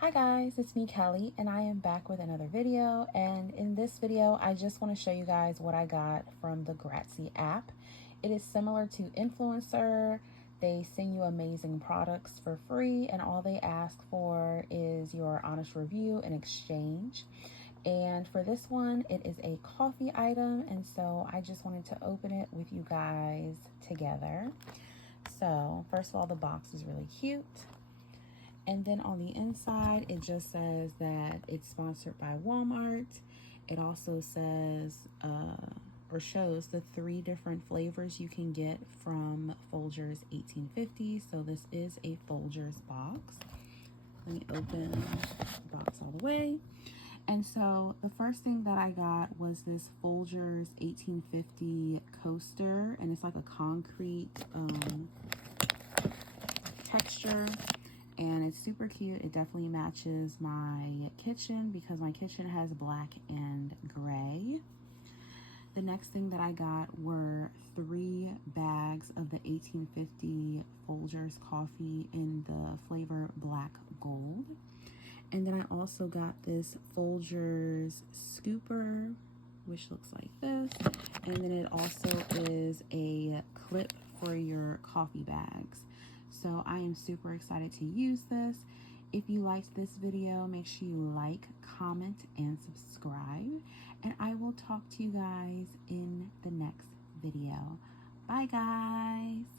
Hi guys, it's me Kelly and I am back with another video, and in this video I just want to show you guys what I got from the Gratsy app. It is similar to Influencer. They send you amazing products for free and all they ask for is your honest review in exchange. And for this one, it is a coffee item, and so I just wanted to open it with you guys together. So first of all, the box is really cute. And then on the inside, it just says that it's sponsored by Walmart. It also says or shows the 3 different flavors you can get from Folgers 1850. So this is a Folgers box. Let me open the box all the way. And so the first thing that I got was this Folgers 1850 coaster, and it's like a concrete texture. And it's super cute. It definitely matches my kitchen because my kitchen has black and gray. The next thing that I got were 3 bags of the 1850 Folgers coffee in the flavor Black Gold. And then I also got this Folgers scooper, which looks like this. And then it also is a clip for your coffee bags. So I am super excited to use this. If you liked this video, make sure you like, comment, and subscribe. And I will talk to you guys in the next video. Bye, guys.